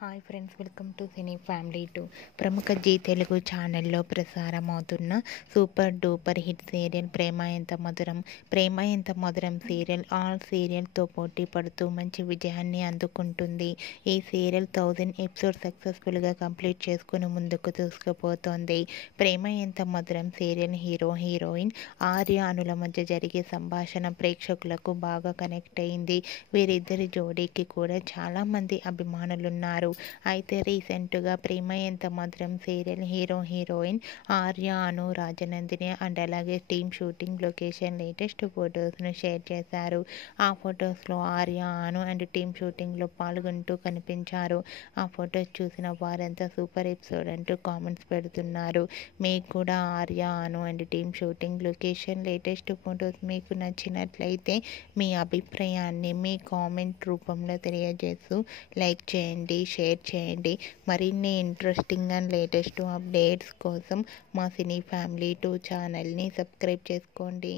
Hi friends, welcome to cine family 2. ప్రముఖ G Telugu ఛానల్లో ప్రసారం అవుతున్న సూపర్ డూపర్ హిట్ సీరియల్ ప్రేమ ఎంత మధురం. ప్రేమ ఎంత మధురం సీరియల్ ఆల్ సీరియల్తో పోటీ పడుతూ మంచి విజయాన్ని అందుకుంటుంది. ఈ సీరియల్ 1000 ఎపిసోడ్ సక్సెస్ఫుల్గా కంప్లీట్ చేసుకుని ముందుకు దూసుకుపోతోంది. ప్రేమ ఎంత మధురం సీరియల్ హీరో హీరోయిన్ ఆర్య అనుల మధ్య జరిగే సంభాషణ ప్రేక్షకులకు బాగా కనెక్ట్ అయింది. వీరిద్దరి జోడీకి కూడా చాలామంది అభిమానులున్నారు. అయితే రీసెంట్గా ప్రేమ ఎంత మధురం serial hero heroine Arya Anu Rajanandini and అలాగే టీమ్ షూటింగ్ లొకేషన్ లేటెస్ట్ ఫొటోస్ను షేర్ చేశారు. ఆ ఫొటోస్లో ఆర్య అను అండ్ టీమ్ షూటింగ్లో పాల్గొంటూ కనిపించారు. ఆ ఫొటోస్ చూసిన వారంతా సూపర్ ఎపిసోడ్ అంటూ కామెంట్స్ పెడుతున్నారు. మీకు కూడా Arya Anu and team shooting location latest photos మీకు నచ్చినట్లయితే మీ అభిప్రాయాన్ని మీ కామెంట్ రూపంలో తెలియజేస్తూ లైక్ చేయండి, షేర్ చేయండి. మరిన్ని ఇంట్రెస్టింగ్ అండ్ లేటెస్ట్ అప్డేట్స్ కోసం మా సినీ ఫ్యామిలీ 2 ఛానల్ని సబ్స్క్రైబ్ చేసుకోండి.